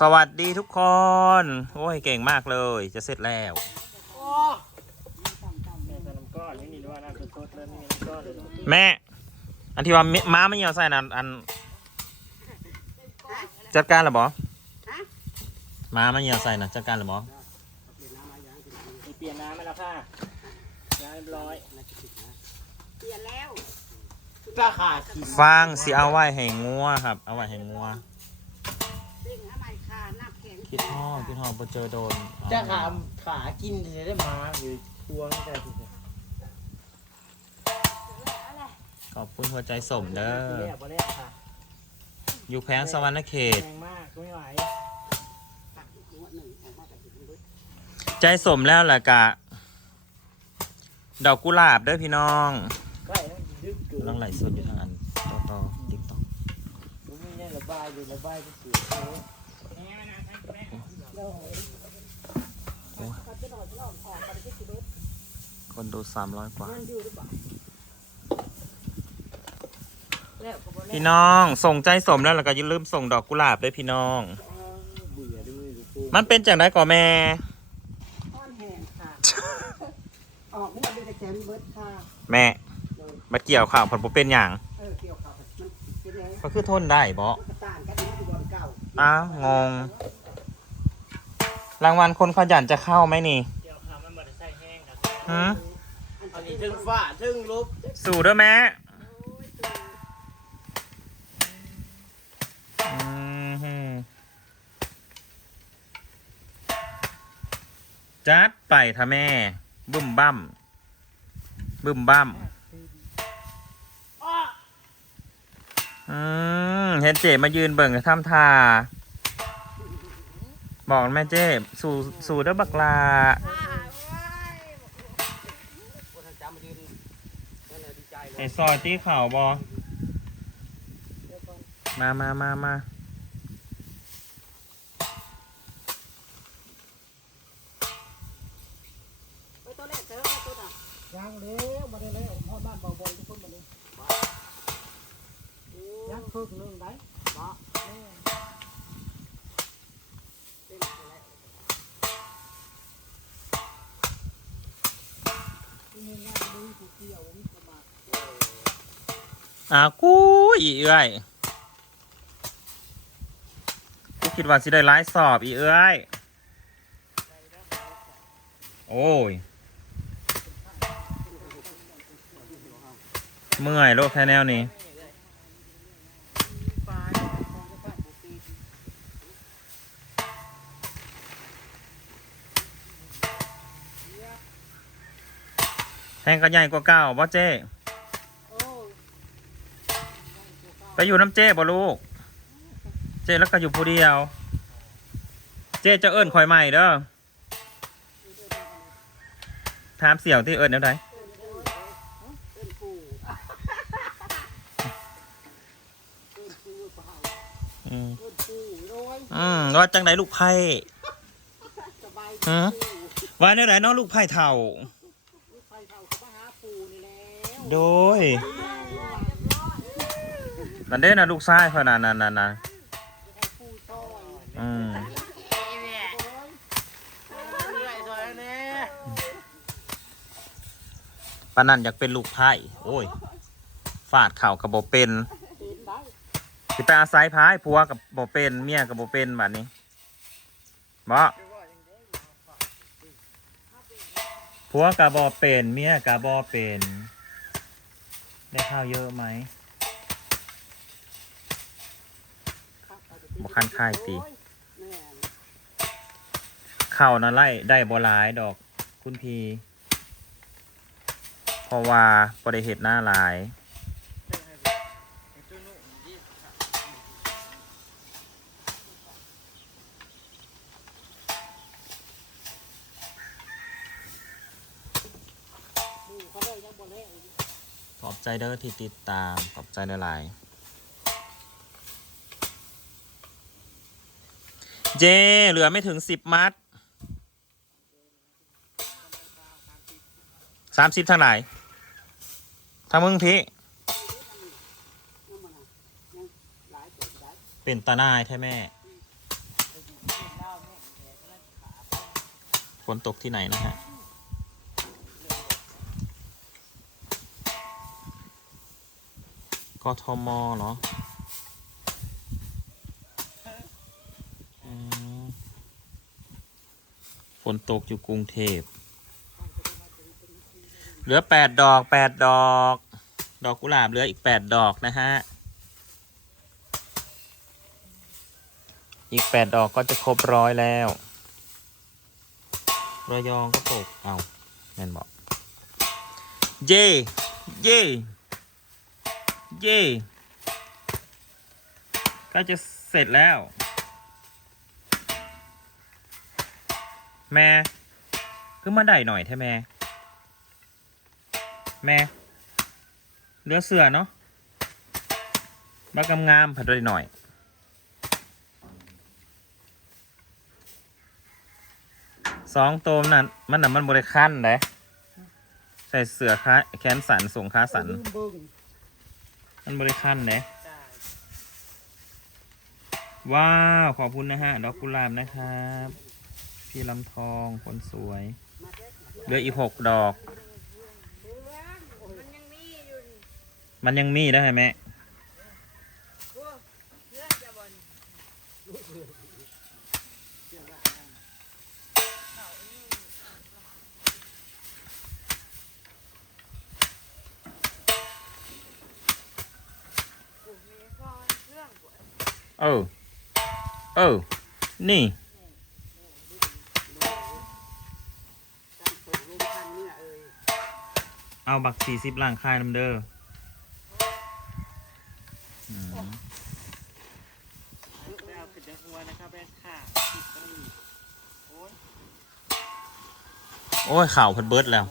สวัสดีทุกคน โอ้ยเก่งมากเลย จะเสร็จแล้วแม่ใส่น้ำก้อนนี่นี่ด้วยน้ำสดๆเลยนี่น้ำก้อนเลยแม่อันที่ว่ามิม้าไม่เหี่ยวใส่นะอัน จัดการหรือบอม้าไม่เหี่ยวใส่นะจัดการหรือบอมีเปลี่ยนน้ำไหมล่ะค่ะน้ำเรียบร้อยเปลี่ยนแล้วราคาขีดฟางสิเอาไว้ให้งัวครับ เอาไว้ให้งัวสิ่งอะไรค่ะ น้ำแข็งคิดห้อคิดห้อบ่เจอโดนจะขาขากินจะได้มาอยู่พวงแต่ทีเดียวขอบคุณหัวใจสมเด้อเรียบร้อยค่ะอยู่แพงสวรรณเขต แรงมากไม่ไหวตักหัวหนึ่งออกมาจากถุงมือใจสมแล้วแหละกะ ดอกกุหลาบเด้อพี่น้องใกล้แล้วดึกเกินกำลังไหลฟ์สดอยู่ทางอันต่อต่อติ๊กต็อกผมมีเนี่ยระบายอยู่ระบายก็เสีย คนดูสามร้อยกว่ามันอยู่หรือเปล่าแล้วก็บ่แล้วพี่น้องส่งใจสมแล้วแล้วก็อย่าลืมส่งดอกกุหลาบด้วยพี่น้องเบื่อด้วยลูกปูมันเป็นจากไหนก่อแม่อ้อนแห้งค่ะออกไม่ได้แต่แจมเบิร์ดค่ะแม่มาเกี่ยวข่าวผลบ่เป็นอย่างเออเกี่ยวข้าวมันเป็นไงก็คือทนได้บ่มันก็ต่างกันที่บอลเก่าอ้าวงง รางวัลคนขยันจะเข้าไหมนี่เกี่ยวขามันหมดใส่แห้งครับหืมอันนี้ถึงฝ้าถึงลบสู่ด้วยแม่อืมฮึจัดไปท่าแม่ บึ้มบั้มบึ้มบั้มอืมเห็นเจมายืนเบิ่งทำท่า บอกแม่เจ๊สู่สู่เด้อบักลาจำมายืนนั่นแหละดีใจเลยไอซอยตีข่าวบอมามามามาไปตัวแรกเจอมางเล้วมาได้แล้วพ่อบ้านเบาบอยทุกคนมาเลยยังฝึกหนึ่งได้ อากูอีเอ้ยกูคิดว่าสิได้ไล่สอบอีเอ้ยโอ้ย เมื่อยโลกแค่แนวนี้ แทงก็ใหญ่กว่าเก้าบ่เจ้ไปอยู่น้ำเจ้บ่ลูก เจ้แล้วก็อยู่ผู้เดียว เจ้จะเอิ้นคอยใหม่เด้อถามเสี่ยวที่เอิ้นแนวใดเป็นผู้อืมเป็นผู้โร้อยอืมว่าจังไดลูกไผ่สบายฮะว่าแนวไหนน้องลูกไผ่เท่า ไฟเท่ากับมาหาปูนี่แล้ว โดยนั่นเด้นะลูกชายเขานั่นนั่นนั่นนั่นปูซอยอืมเหนื่อยซอยนี่ปานนั่นอยากเป็นลูกไผ่โอ้ย ฟาดเข่ากับบ่เป็นเป็นได้สิไปอาศัยพายผัวกับบ่เป็นเมียกับบ่เป็นบัดนี้บ่ผัวกับบ่เป็นเมียกับบ่เป็น ได้ข้าวเยอะไหมบ่คันค่ายติแม่นข้าวนั่นไล่ได้บ่หลายดอกคุณพีเพราะว่าบ่ได้เฮ็ดหน้าหลายปูเขาเลยยังบ่แล้วข ขอบใจเด้อที่ติดตาม ขอบใจหลายเจเหลือไม่ถึงสิบมัดสามสิบทางไหนทางมึงพี่เป็นตาหน้ายใช่ไหม่ฝนตกที่ไหนนะฮะ กทมเหรอฝนตกอยู่กรุงเทพ เหลือแปดดอกแปดดอก ดอกกุหลาบเหลืออีกแปดดอกนะฮะ อีกแปดดอกก็จะครบร้อยแล้วระยองก็ตก เอาแม่นบอก เย่ เย่ เย่ก็จะเสร็จแล้ว แม่คือมาได้หน่อยแท้แม่ แม่เหลือเสือเนาะมากำงามผัดได้หน่อยสองตัวนั่นมันน่ะมันบริขั้นเลยใส่เสือค้าแขนสันส่งขาสัน มันบริขั้นเลยว้าว ขอบคุณนะฮะ ดอกกุหลาบนะครับ พี่ลำทองคนสวย เหลืออีกหกดอก มันยังมีอยู่นี่มันยังมีได้ไหม โอ้โอ้นี่ เอาบักสี่สิบหล่างคายน้ำเด้อโอ้ยข่าวพันเบิร์ดแล้ว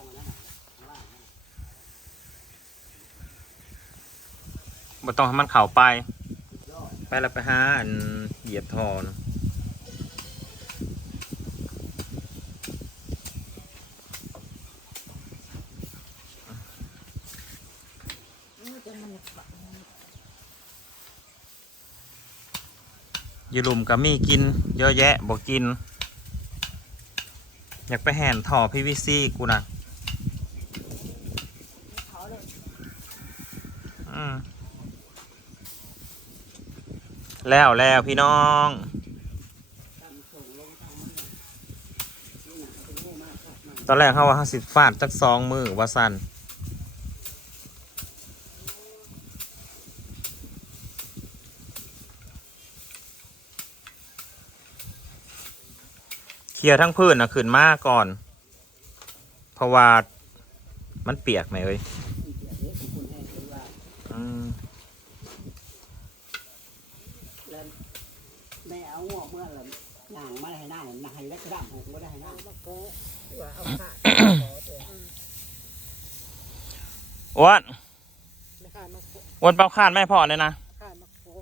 บ่ต้องให้มันข่าวไป ไปแล้วไปหาอันเหยียบทอนอยู่หลุมก็มีกิน เยอะแยะบอกกิน อยากไปแห่นท่อพีวีซีกูนะอืม แล้วแล้วพี่น้องตอนแรกเขาว่าเขาสิบฟาดจักสองมือว่าสันเคลียร์ทั้งพื้นนะขึ้นมาก่อน เพราะว่ามันเปียกไหมเอ้ย ที่เสียเด็กของคุณแห้งเลยว่า อืม แล้วแม่เอาหัวเมื่อไหร่ย่างมาให้หน้าหน้าให้แล้กระด้างหกก็ได้ให้หน้าว่าเอาขาดอ้วนอ้วนเป้าคาดไม่พอเลยนะขาดมาโก้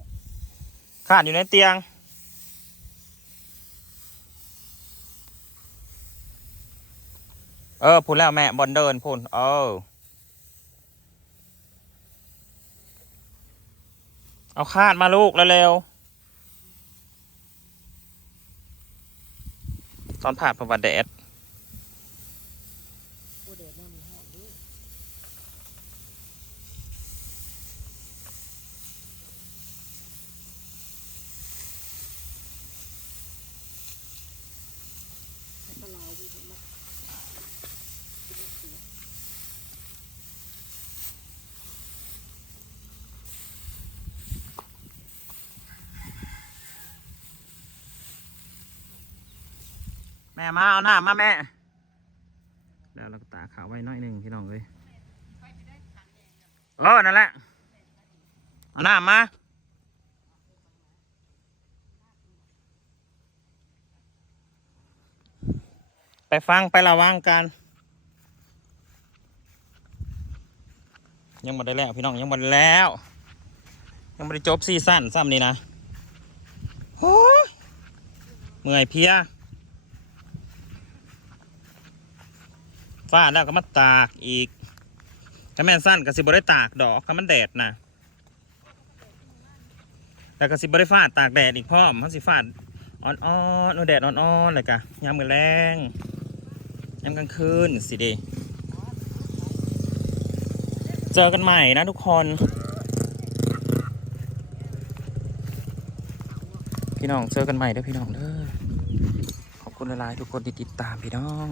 คาดอยู่ในเตียงเออพูดแล้วแม่บอลเดินพูนเออเอาคาดมาลูกเร็วๆ ตอนผ่านประวัติแดด โอ้เด็กมันมีหอดด้วยให้ปลาเราวิ่งมา แม่มาเอาหน้ามาแม่ แล้วเราก็ตากขาวไว้หน้อยหนึ่งพี่น้องเลยเออนั่นแหละ เอาหน้ามาไปฟังไประวังกัน ยังไม่ได้แล้วพี่น้องยังไม่ได้แล้ว ยังไม่ได้จบซีซั่นซ้ำนี่นะโอ้ยเมื่อยเพีย ฟ้าแล้วก็มาตากอีกถ้าแม่นสั้นกระสิบได้ตากดอกถ้ามันแดดนะแล้วก็สิบได้ฟาดตากแดดอีกพ่อมันสิฟาดอ่อนอ่อนแดดอ่อนอ่อนเลยกะยามมือแรงยามกลางคืนสิเดเจอกันใหม่นะทุกคน พี่น้องเจอกันใหม่เด้อพี่น้องเด้อขอบคุณหลายๆทุกคนที่ติดตามพี่น้อง